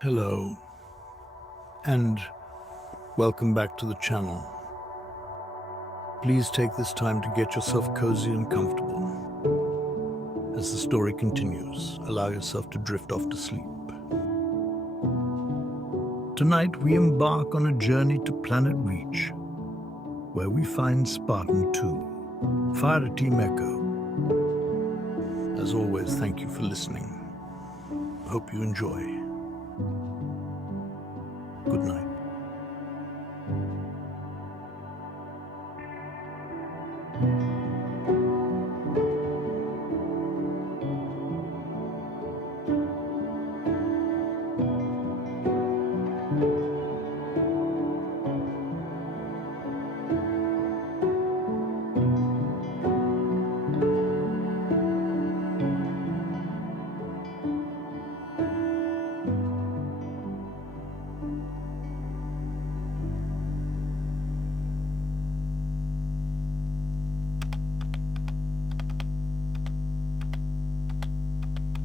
Hello, and welcome back to the channel. Please take this time to get yourself cozy and comfortable. As the story continues, allow yourself to drift off to sleep. Tonight, we embark on a journey to Planet Reach, where we find Spartan 2, Fire Team Echo. As always, thank you for listening. Hope you enjoy. Good night.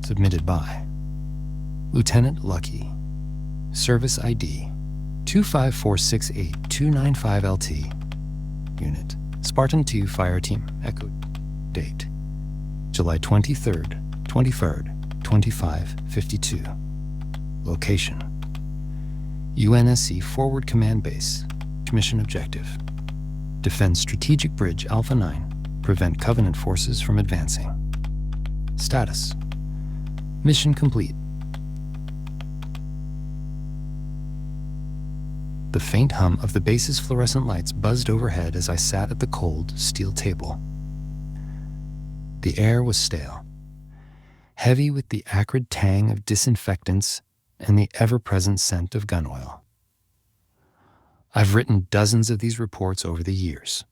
Submitted by Lieutenant Lucky, Service ID 25468-295LT, Unit Spartan 2 Fire Team Echo. Date July 23rd, 2552. Location UNSC Forward Command Base. Mission objective: defend Strategic Bridge Alpha 9, prevent Covenant forces from advancing. Status: mission complete. The faint hum of the base's fluorescent lights buzzed overhead as I sat at the cold, steel table. The air was stale, heavy with the acrid tang of disinfectants and the ever-present scent of gun oil. I've written dozens of these reports over the years,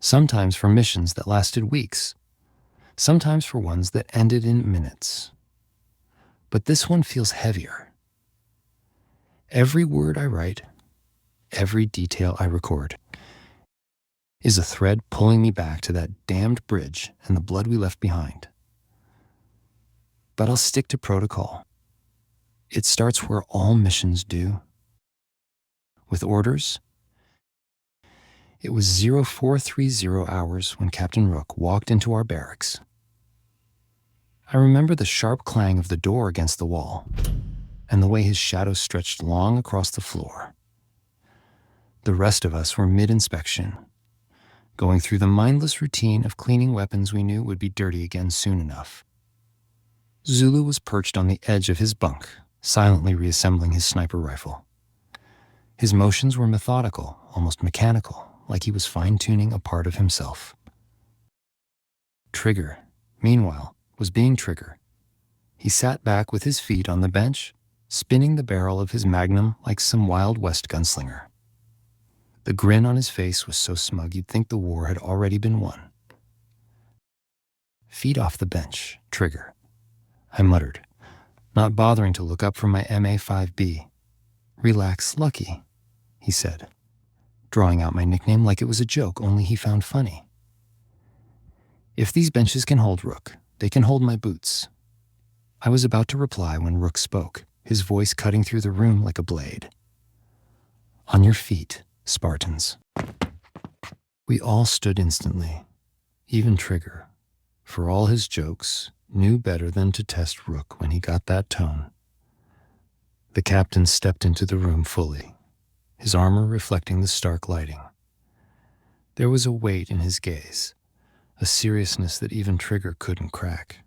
sometimes for missions that lasted weeks, sometimes for ones that ended in minutes. But this one feels heavier. Every word I write, every detail I record, is a thread pulling me back to that damned bridge and the blood we left behind. But I'll stick to protocol. It starts where all missions do. With orders. It was 0430 hours when Captain Rook walked into our barracks. I remember the sharp clang of the door against the wall, and the way his shadow stretched long across the floor. The rest of us were mid-inspection, going through the mindless routine of cleaning weapons we knew would be dirty again soon enough. Zulu was perched on the edge of his bunk, silently reassembling his sniper rifle. His motions were methodical, almost mechanical, like he was fine-tuning a part of himself. Trigger, meanwhile, was being Trigger. He sat back with his feet on the bench, spinning the barrel of his Magnum like some Wild West gunslinger. The grin on his face was so smug you'd think the war had already been won. Feet off the bench, Trigger, I muttered, not bothering to look up from my MA5B. Relax, Lucky, he said, drawing out my nickname like it was a joke only he found funny. If these benches can hold Rook, they can hold my boots. I was about to reply when Rook spoke, his voice cutting through the room like a blade. On your feet, Spartans. We all stood instantly, even Trigger, for all his jokes, knew better than to test Rook when he got that tone. The captain stepped into the room fully, his armor reflecting the stark lighting. There was a weight in his gaze, a seriousness that even Trigger couldn't crack.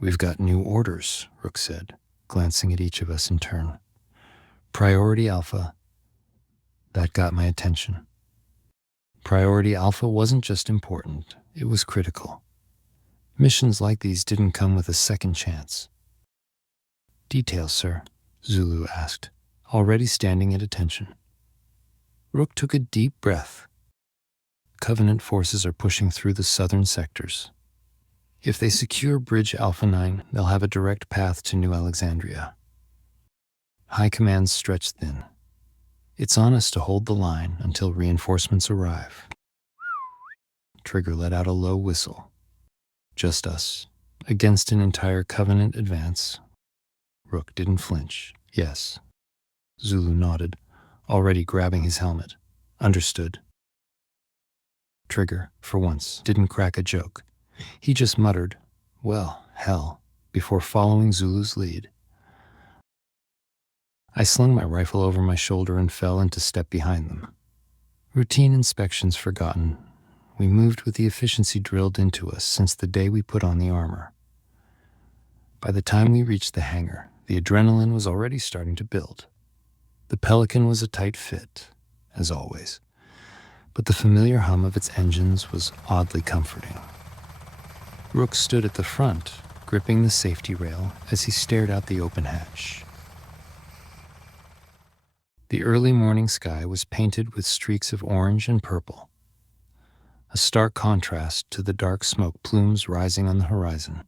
We've got new orders, Rook said, glancing at each of us in turn. Priority Alpha. That got my attention. Priority Alpha wasn't just important, it was critical. Missions like these didn't come with a second chance. Details, sir, Zulu asked, already standing at attention. Rook took a deep breath. Covenant forces are pushing through the southern sectors. If they secure Bridge Alpha 9, they'll have a direct path to New Alexandria. High Command's stretched thin. It's on us to hold the line until reinforcements arrive. Trigger let out a low whistle. Just us, against an entire Covenant advance. Rook didn't flinch. Yes. Zulu nodded, already grabbing his helmet. Understood. Trigger, for once, didn't crack a joke. He just muttered, "Well, hell," before following Zulu's lead. I slung my rifle over my shoulder and fell into step behind them. Routine inspections forgotten, we moved with the efficiency drilled into us since the day we put on the armor. By the time we reached the hangar, the adrenaline was already starting to build. The Pelican was a tight fit, as always, but the familiar hum of its engines was oddly comforting. Rook stood at the front, gripping the safety rail as he stared out the open hatch. The early morning sky was painted with streaks of orange and purple, a stark contrast to the dark smoke plumes rising on the horizon.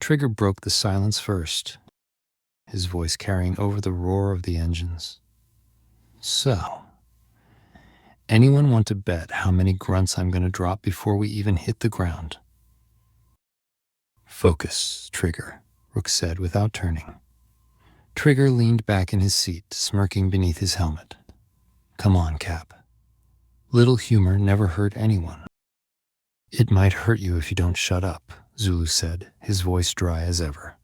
Trigger broke the silence first, his voice carrying over the roar of the engines. "So, anyone want to bet how many grunts I'm going to drop before we even hit the ground?" "Focus, Trigger," Rook said without turning. Trigger leaned back in his seat, smirking beneath his helmet. "Come on, Cap. Little humor never hurt anyone." "It might hurt you if you don't shut up," Zulu said, his voice dry as ever.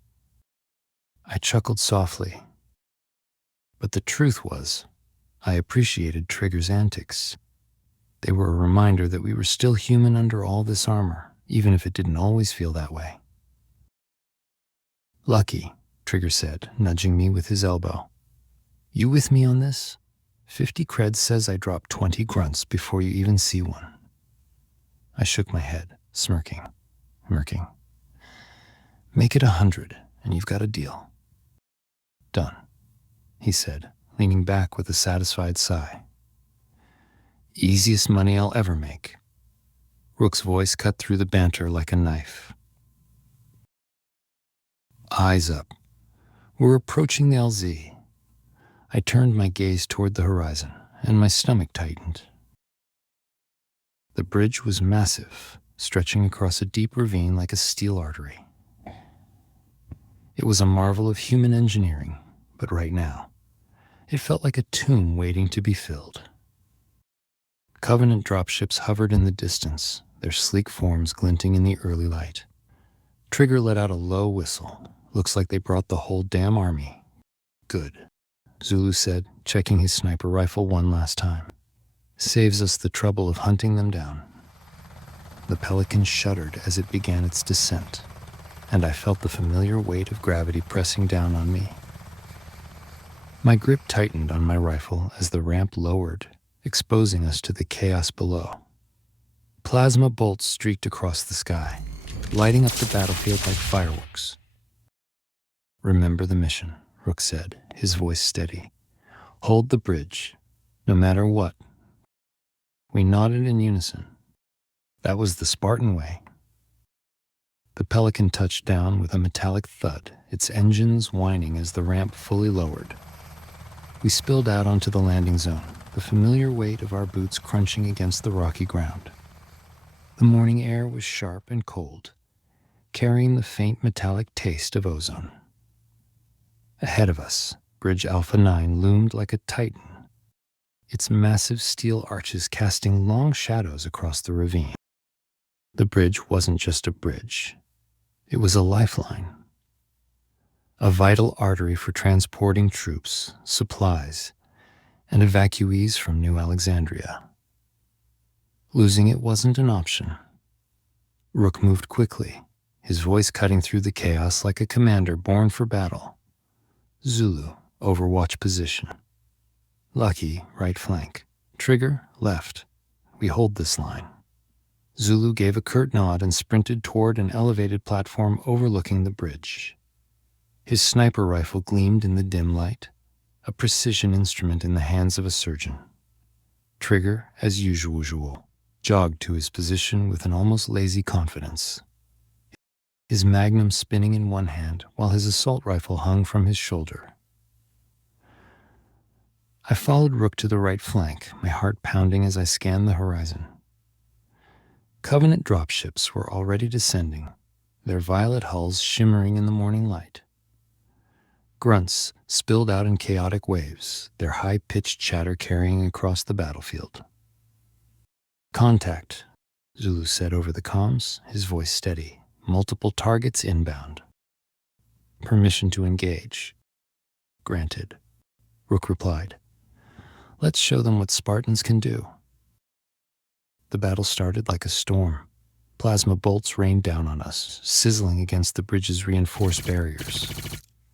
I chuckled softly, but the truth was, I appreciated Trigger's antics. They were a reminder that we were still human under all this armor, even if it didn't always feel that way. "Lucky," Trigger said, nudging me with his elbow. "You with me on this? 50 creds says I drop 20 grunts before you even see one." I shook my head, smirking. "Make it 100, and you've got a deal." "Done," he said, leaning back with a satisfied sigh. "Easiest money I'll ever make." Rook's voice cut through the banter like a knife. Eyes up. We're approaching the LZ. I turned my gaze toward the horizon, and my stomach tightened. The bridge was massive, stretching across a deep ravine like a steel artery. It was a marvel of human engineering, but right now, it felt like a tomb waiting to be filled. Covenant dropships hovered in the distance, their sleek forms glinting in the early light. Trigger let out a low whistle. "Looks like they brought the whole damn army." "Good," Zulu said, checking his sniper rifle one last time. "Saves us the trouble of hunting them down." The Pelican shuddered as it began its descent, and I felt the familiar weight of gravity pressing down on me. My grip tightened on my rifle as the ramp lowered, exposing us to the chaos below. Plasma bolts streaked across the sky, lighting up the battlefield like fireworks. "Remember the mission," Rook said, his voice steady. "Hold the bridge, no matter what." We nodded in unison. That was the Spartan way. The Pelican touched down with a metallic thud, its engines whining as the ramp fully lowered. We spilled out onto the landing zone, the familiar weight of our boots crunching against the rocky ground. The morning air was sharp and cold, carrying the faint metallic taste of ozone. Ahead of us, Bridge Alpha 9 loomed like a titan, its massive steel arches casting long shadows across the ravine. The bridge wasn't just a bridge. It was a lifeline, a vital artery for transporting troops, supplies, and evacuees from New Alexandria. Losing it wasn't an option. Rook moved quickly, his voice cutting through the chaos like a commander born for battle. "Zulu, overwatch position. Lucky, right flank. Trigger, left. We hold this line." Zulu gave a curt nod and sprinted toward an elevated platform overlooking the bridge. His sniper rifle gleamed in the dim light, a precision instrument in the hands of a surgeon. Trigger, as usual, jogged to his position with an almost lazy confidence, his magnum spinning in one hand while his assault rifle hung from his shoulder. I followed Rook to the right flank, my heart pounding as I scanned the horizon. Covenant dropships were already descending, their violet hulls shimmering in the morning light. Grunts spilled out in chaotic waves, their high-pitched chatter carrying across the battlefield. "Contact," Zulu said over the comms, his voice steady. "Multiple targets inbound." "Permission to engage." "Granted," Rook replied. "Let's show them what Spartans can do." The battle started like a storm. Plasma bolts rained down on us, sizzling against the bridge's reinforced barriers.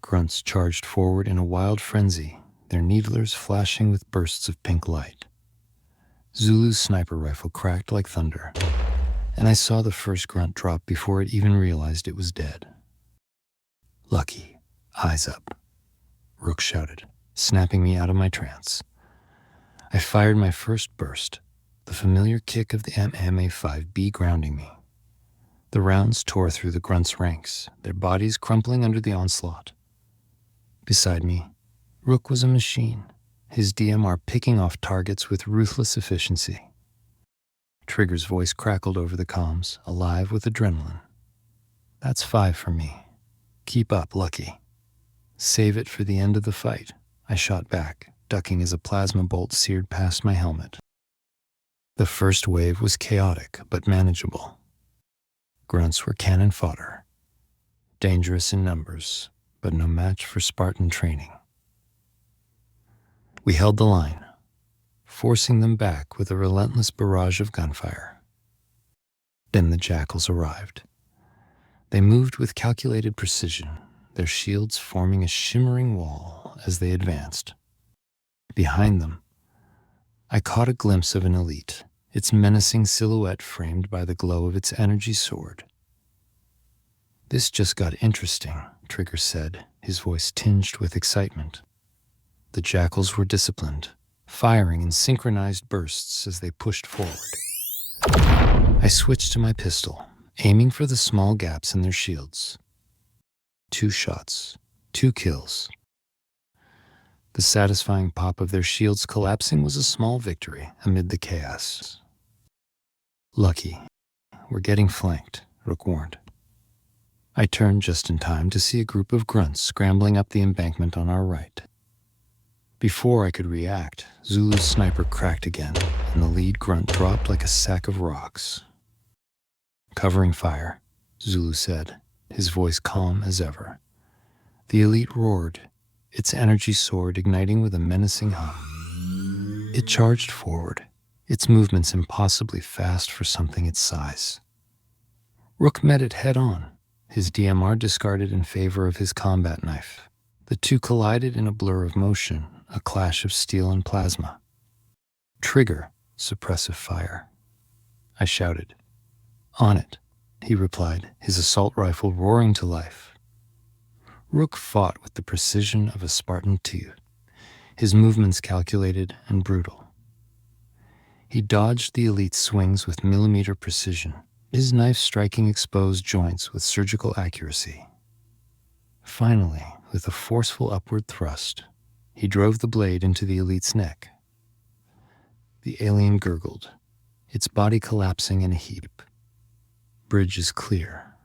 Grunts charged forward in a wild frenzy, their needlers flashing with bursts of pink light. Zulu's sniper rifle cracked like thunder, and I saw the first grunt drop before it even realized it was dead. "Lucky, eyes up," Rook shouted, snapping me out of my trance. I fired my first burst, the familiar kick of the MMA-5B grounding me. The rounds tore through the grunts' ranks, their bodies crumpling under the onslaught. Beside me, Rook was a machine, his DMR picking off targets with ruthless efficiency. Trigger's voice crackled over the comms, alive with adrenaline. "That's 5 for me. Keep up, Lucky." "Save it for the end of the fight," I shot back, ducking as a plasma bolt seared past my helmet. The first wave was chaotic but manageable. Grunts were cannon fodder, dangerous in numbers, but no match for Spartan training. We held the line, forcing them back with a relentless barrage of gunfire. Then the jackals arrived. They moved with calculated precision, their shields forming a shimmering wall as they advanced. Behind them, I caught a glimpse of an elite, its menacing silhouette framed by the glow of its energy sword. "This just got interesting," Trigger said, his voice tinged with excitement. The jackals were disciplined, firing in synchronized bursts as they pushed forward. I switched to my pistol, aiming for the small gaps in their shields. 2 shots, 2 kills. The satisfying pop of their shields collapsing was a small victory amid the chaos. "Lucky, we're getting flanked," Rook warned. I turned just in time to see a group of grunts scrambling up the embankment on our right. Before I could react, Zulu's sniper cracked again, and the lead grunt dropped like a sack of rocks. "Covering fire," Zulu said, his voice calm as ever. The elite roared, its energy sword igniting with a menacing hum. It charged forward, its movements impossibly fast for something its size. Rook met it head-on, his DMR discarded in favor of his combat knife. The two collided in a blur of motion, a clash of steel and plasma. "Trigger, suppressive fire," I shouted. "On it," he replied, his assault rifle roaring to life. Rook fought with the precision of a Spartan II, his movements calculated and brutal. He dodged the elite swings with millimeter precision, his knife striking exposed joints with surgical accuracy. Finally, with a forceful upward thrust, he drove the blade into the elite's neck. The alien gurgled, its body collapsing in a heap. "Bridge is clear.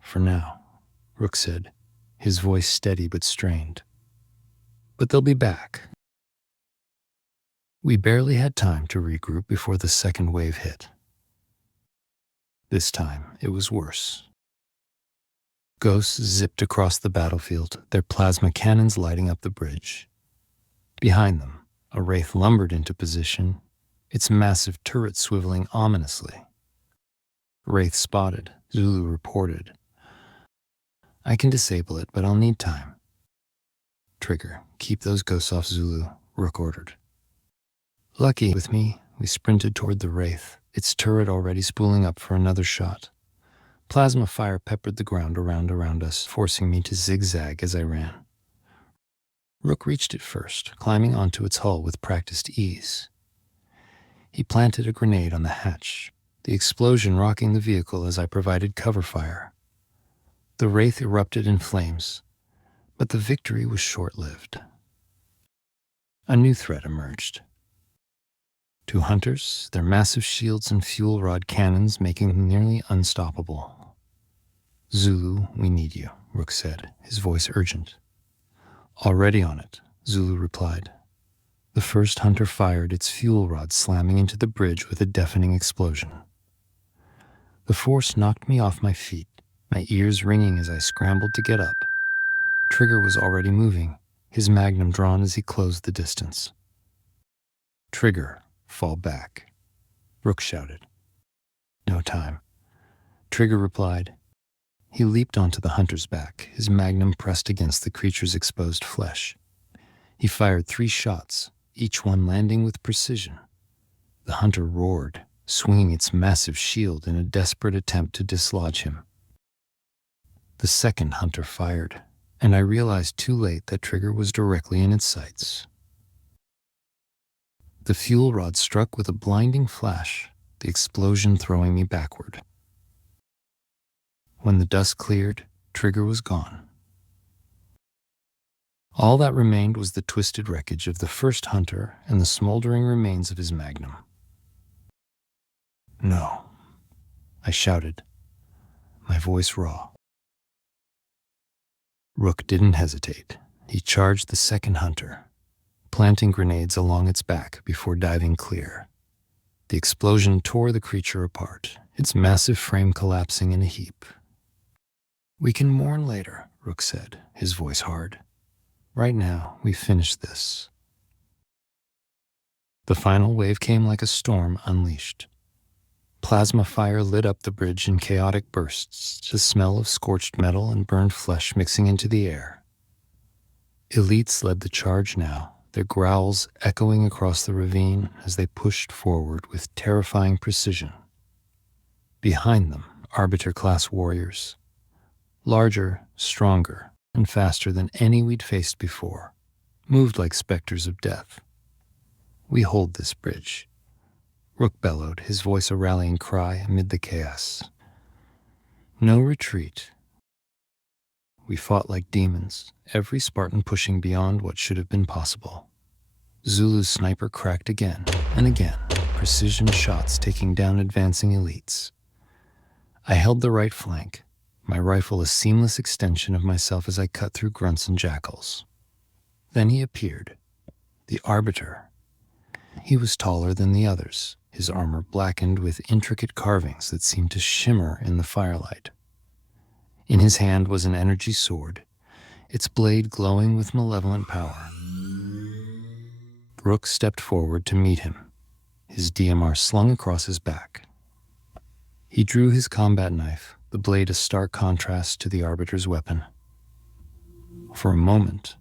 For now," Rook said, his voice steady but strained. "But they'll be back." We barely had time to regroup before the second wave hit. This time, it was worse. Ghosts zipped across the battlefield, their plasma cannons lighting up the bridge. Behind them, a wraith lumbered into position, its massive turret swiveling ominously. "Wraith spotted," Zulu reported. "I can disable it, but I'll need time." "Trigger, keep those ghosts off Zulu," Rook ordered. Lucky with me, we sprinted toward the wraith, its turret already spooling up for another shot. Plasma fire peppered the ground around us, forcing me to zigzag as I ran. Rook reached it first, climbing onto its hull with practiced ease. He planted a grenade on the hatch, the explosion rocking the vehicle as I provided cover fire. The wraith erupted in flames, but the victory was short-lived. A new threat emerged. 2 hunters, their massive shields and fuel rod cannons making them nearly unstoppable. Zulu, we need you, Rook said, his voice urgent. Already on it, Zulu replied. The first hunter fired, its fuel rod slamming into the bridge with a deafening explosion. The force knocked me off my feet, my ears ringing as I scrambled to get up. Trigger was already moving, his magnum drawn as he closed the distance. Trigger, fall back, Rook shouted. No time. Trigger replied. He leaped onto the hunter's back, his magnum pressed against the creature's exposed flesh. He fired 3 shots, each one landing with precision. The hunter roared, swinging its massive shield in a desperate attempt to dislodge him. The second hunter fired, and I realized too late that Trigger was directly in its sights. The fuel rod struck with a blinding flash, the explosion throwing me backward. When the dust cleared, Trigger was gone. All that remained was the twisted wreckage of the first hunter and the smoldering remains of his magnum. No, I shouted, my voice raw. Rook didn't hesitate. He charged the second hunter, planting grenades along its back before diving clear. The explosion tore the creature apart, its massive frame collapsing in a heap. We can mourn later, Rook said, his voice hard. Right now, we finished this. The final wave came like a storm unleashed. Plasma fire lit up the bridge in chaotic bursts, the smell of scorched metal and burned flesh mixing into the air. Elites led the charge now, their growls echoing across the ravine as they pushed forward with terrifying precision. Behind them, Arbiter-class warriors, larger, stronger, and faster than any we'd faced before, moved like specters of death. We hold this bridge. Rook bellowed, his voice a rallying cry amid the chaos. No retreat. We fought like demons, every Spartan pushing beyond what should have been possible. Zulu's sniper cracked again and again, precision shots taking down advancing elites. I held the right flank, my rifle a seamless extension of myself as I cut through grunts and jackals. Then he appeared, the Arbiter. He was taller than the others, his armor blackened with intricate carvings that seemed to shimmer in the firelight. In his hand was an energy sword, its blade glowing with malevolent power. Rook stepped forward to meet him, his DMR slung across his back. He drew his combat knife, the blade a stark contrast to the Arbiter's weapon. For a moment,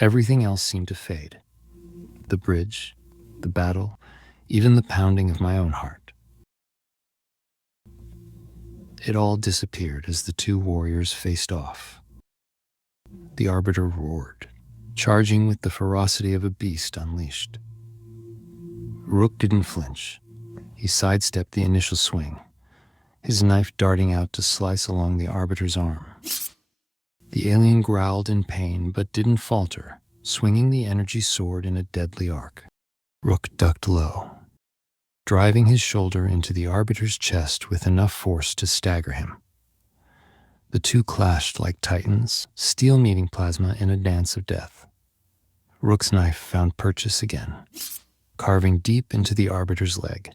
everything else seemed to fade. The bridge, the battle, even the pounding of my own heart. It all disappeared as the two warriors faced off. The Arbiter roared, charging with the ferocity of a beast unleashed. Rook didn't flinch. He sidestepped the initial swing, his knife darting out to slice along the Arbiter's arm. The alien growled in pain but didn't falter, swinging the energy sword in a deadly arc. Rook ducked low, driving his shoulder into the Arbiter's chest with enough force to stagger him. The two clashed like titans, steel meeting plasma in a dance of death. Rook's knife found purchase again, carving deep into the Arbiter's leg.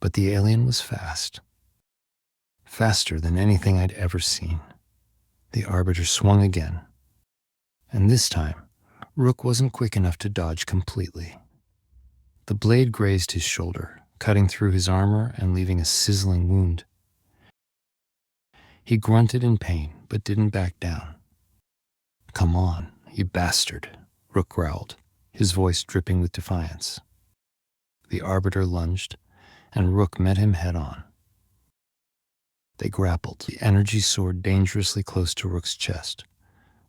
But the alien was fast. Faster than anything I'd ever seen. The Arbiter swung again. And this time, Rook wasn't quick enough to dodge completely. The blade grazed his shoulder, cutting through his armor and leaving a sizzling wound. He grunted in pain, but didn't back down. "Come on, you bastard," Rook growled, his voice dripping with defiance. The Arbiter lunged, and Rook met him head-on. They grappled, the energy sword dangerously close to Rook's chest.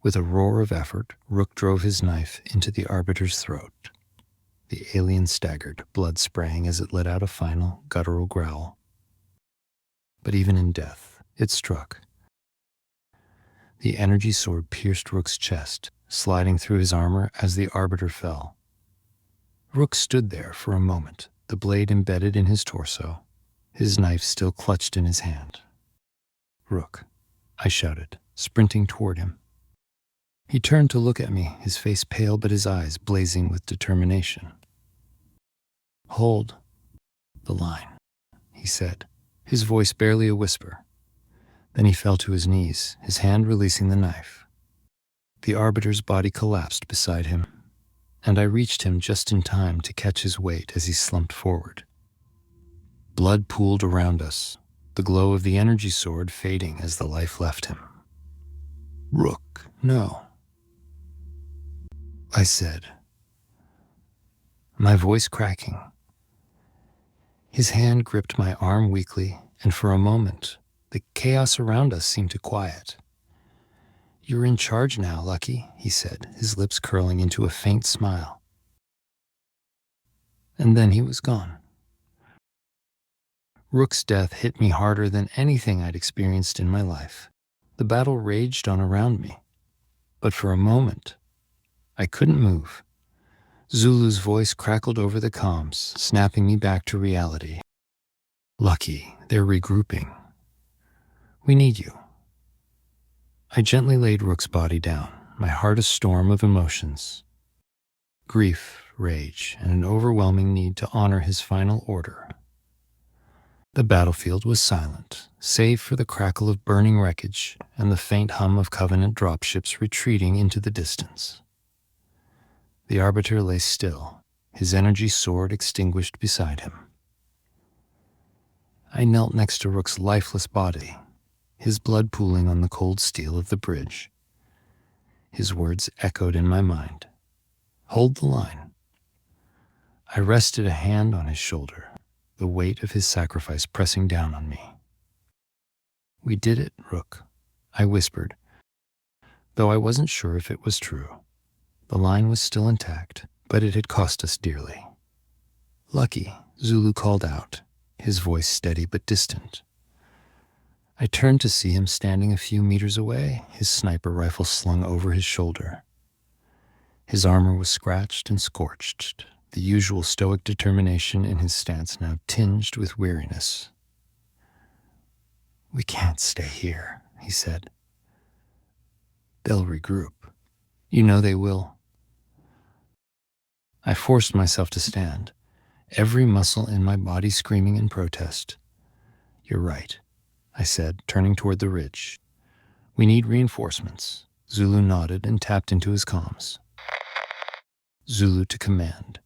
With a roar of effort, Rook drove his knife into the Arbiter's throat. The alien staggered, blood spraying as it let out a final, guttural growl. But even in death, it struck. The energy sword pierced Rook's chest, sliding through his armor as the Arbiter fell. Rook stood there for a moment, the blade embedded in his torso, his knife still clutched in his hand. Rook," I shouted, sprinting toward him. He turned to look at me, his face pale but his eyes blazing with determination. "Hold the line," he said, his voice barely a whisper. Then he fell to his knees, his hand releasing the knife. The arbiter's body collapsed beside him, and I reached him just in time to catch his weight as he slumped forward. Blood pooled around us, the glow of the energy sword fading as the life left him. "Rook, no," I said, my voice cracking. His hand gripped my arm weakly, and for a moment, the chaos around us seemed to quiet. "You're in charge now, Lucky," he said, his lips curling into a faint smile. And then he was gone. Rook's death hit me harder than anything I'd experienced in my life. The battle raged on around me, but for a moment, I couldn't move. Zulu's voice crackled over the comms, snapping me back to reality. "Lucky, they're regrouping. We need you." I gently laid Rook's body down, my heart a storm of emotions. Grief, rage, and an overwhelming need to honor his final order. The battlefield was silent, save for the crackle of burning wreckage and the faint hum of Covenant dropships retreating into the distance. The Arbiter lay still, his energy sword extinguished beside him. I knelt next to Rook's lifeless body, his blood pooling on the cold steel of the bridge. His words echoed in my mind. "Hold the line." I rested a hand on his shoulder, the weight of his sacrifice pressing down on me. "We did it, Rook," I whispered, though I wasn't sure if it was true. The line was still intact, but it had cost us dearly. "Lucky," Zulu called out, his voice steady but distant. I turned to see him standing a few meters away, his sniper rifle slung over his shoulder. His armor was scratched and scorched, the usual stoic determination in his stance now tinged with weariness. "We can't stay here," he said. "They'll regroup. You know they will." I forced myself to stand, every muscle in my body screaming in protest. "You're right," I said, turning toward the ridge. "We need reinforcements." Zulu nodded and tapped into his comms. Zulu to command.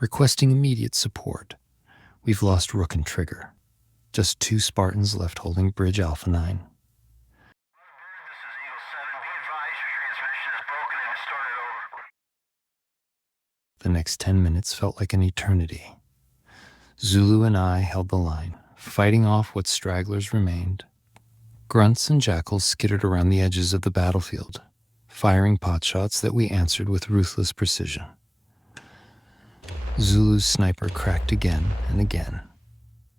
"Requesting immediate support. We've lost Rook and Trigger. Just 2 Spartans left holding Bridge Alpha 9. The next 10 minutes felt like an eternity. Zulu and I held the line, fighting off what stragglers remained. Grunts and jackals skittered around the edges of the battlefield, firing potshots that we answered with ruthless precision. Zulu's sniper cracked again and again,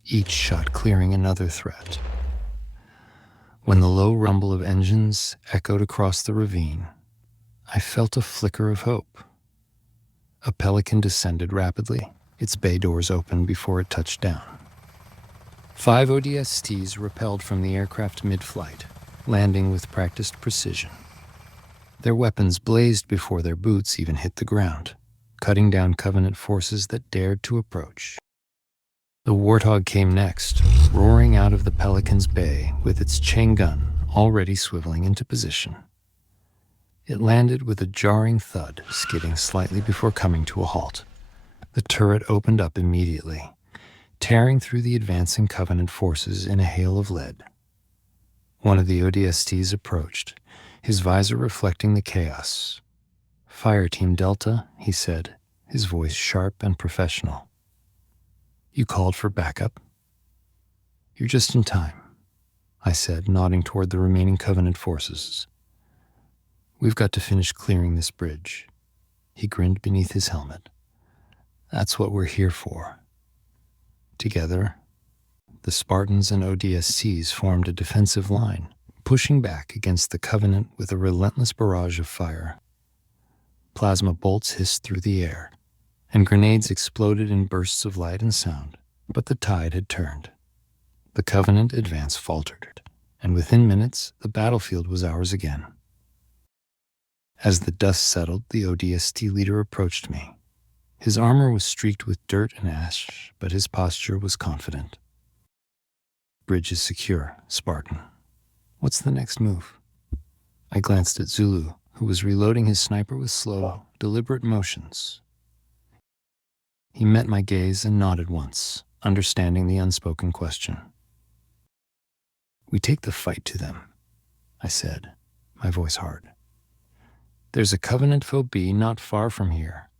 each shot clearing another threat. When the low rumble of engines echoed across the ravine, I felt a flicker of hope. A Pelican descended rapidly, its bay doors open before it touched down. 5 ODSTs rappelled from the aircraft mid-flight, landing with practiced precision. Their weapons blazed before their boots even hit the ground, cutting down Covenant forces that dared to approach. The Warthog came next, roaring out of the Pelican's bay with its chain gun already swiveling into position. It landed with a jarring thud, skidding slightly before coming to a halt. The turret opened up immediately, tearing through the advancing Covenant forces in a hail of lead. One of the ODSTs approached, his visor reflecting the chaos. "Fire Team Delta," he said, his voice sharp and professional. "You called for backup?" "You're just in time," I said, nodding toward the remaining Covenant forces. "We've got to finish clearing this bridge." He grinned beneath his helmet. "That's what we're here for." Together, the Spartans and ODSTs formed a defensive line, pushing back against the Covenant with a relentless barrage of fire. Plasma bolts hissed through the air, and grenades exploded in bursts of light and sound, but the tide had turned. The Covenant advance faltered, and within minutes, the battlefield was ours again. As the dust settled, the ODST leader approached me. His armor was streaked with dirt and ash, but his posture was confident. Bridge is secure, Spartan. What's the next move? I glanced at Zulu, who was reloading his sniper with slow, deliberate motions. He met my gaze and nodded once, understanding the unspoken question. We take the fight to them, I said, my voice hard. There's a Covenant foe B not far from here.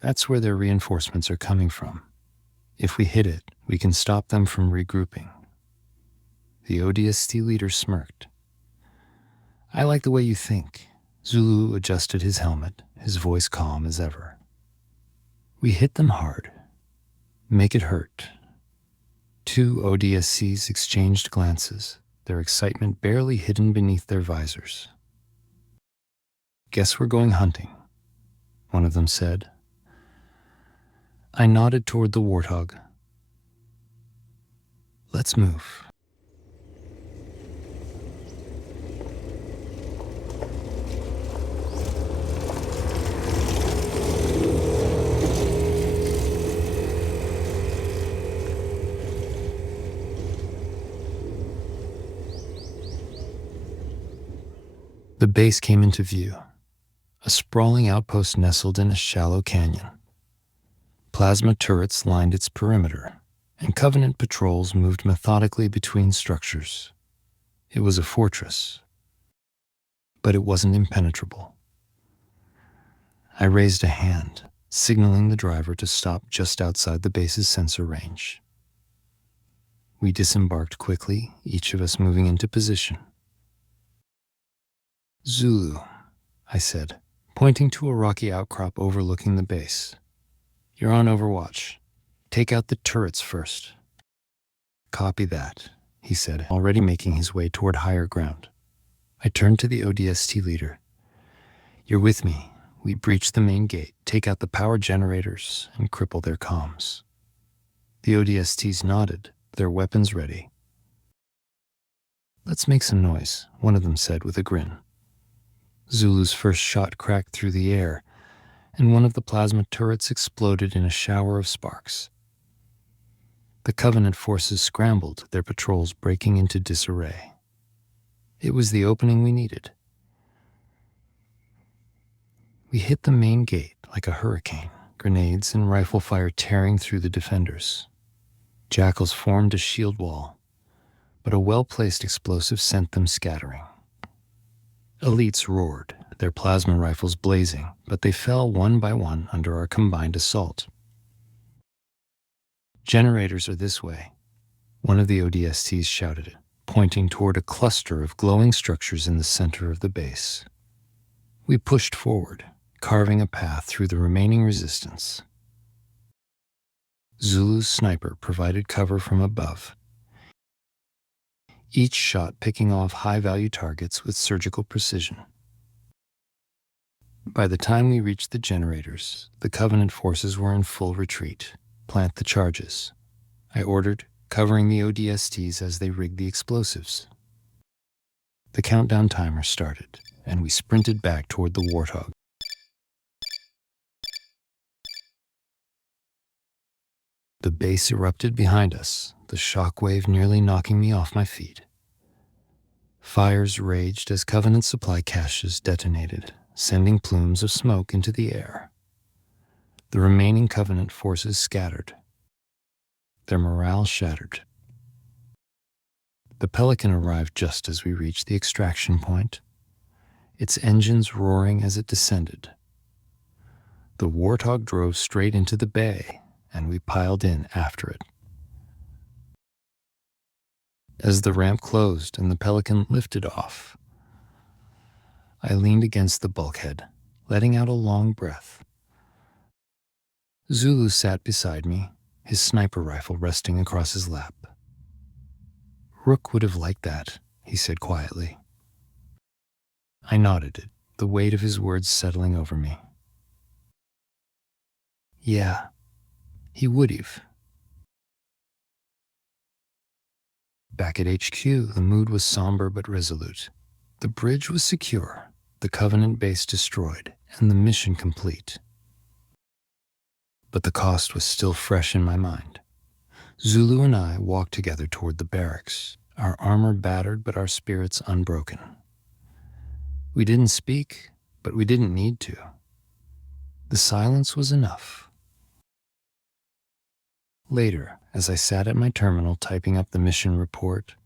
That's where their reinforcements are coming from. If we hit it, we can stop them from regrouping. The ODST leader smirked. I like the way you think. Zulu adjusted his helmet, his voice calm as ever. We hit them hard. Make it hurt. Two ODSCs exchanged glances, their excitement barely hidden beneath their visors. Guess we're going hunting, one of them said. I nodded toward the warthog. Let's move. The base came into view, a sprawling outpost nestled in a shallow canyon. Plasma turrets lined its perimeter, and Covenant patrols moved methodically between structures. It was a fortress, but it wasn't impenetrable. I raised a hand, signaling the driver to stop just outside the base's sensor range. We disembarked quickly, each of us moving into position. Zulu, I said, pointing to a rocky outcrop overlooking the base. You're on overwatch. Take out the turrets first. Copy that, he said, already making his way toward higher ground. I turned to the ODST leader. You're with me. We breach the main gate, take out the power generators, and cripple their comms. The ODSTs nodded, their weapons ready. Let's make some noise, one of them said with a grin. Zulu's first shot cracked through the air, and one of the plasma turrets exploded in a shower of sparks. The Covenant forces scrambled, their patrols breaking into disarray. It was the opening we needed. We hit the main gate like a hurricane, grenades and rifle fire tearing through the defenders. Jackals formed a shield wall, but a well-placed explosive sent them scattering. Elites roared, their plasma rifles blazing, but they fell one by one under our combined assault. Generators are this way, one of the ODSTs shouted, pointing toward a cluster of glowing structures in the center of the base. We pushed forward, carving a path through the remaining resistance. Zulu's sniper provided cover from above, each shot picking off high-value targets with surgical precision. By the time we reached the generators, the Covenant forces were in full retreat. Plant the charges, I ordered, covering the ODSTs as they rigged the explosives. The countdown timer started, and we sprinted back toward the warthog. The base erupted behind us, the shockwave nearly knocking me off my feet. Fires raged as Covenant supply caches detonated, sending plumes of smoke into the air. The remaining Covenant forces scattered, their morale shattered. The Pelican arrived just as we reached the extraction point, its engines roaring as it descended. The warthog drove straight into the bay, and we piled in after it. As the ramp closed and the Pelican lifted off, I leaned against the bulkhead, letting out a long breath. Zulu sat beside me, his sniper rifle resting across his lap. Rook would have liked that, he said quietly. I nodded, the weight of his words settling over me. Yeah, he would have. Back at HQ, the mood was somber but resolute. The bridge was secure, the Covenant base destroyed, and the mission complete. But the cost was still fresh in my mind. Zulu and I walked together toward the barracks, our armor battered but our spirits unbroken. We didn't speak, but we didn't need to. The silence was enough. Later, as I sat at my terminal typing up the mission report,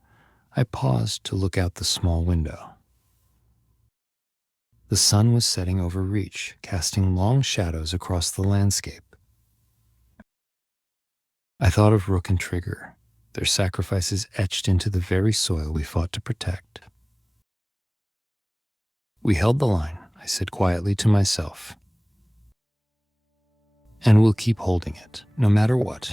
I paused to look out the small window. The sun was setting over Reach, casting long shadows across the landscape. I thought of Rook and Trigger, their sacrifices etched into the very soil we fought to protect. We held the line, I said quietly to myself. And we'll keep holding it, no matter what.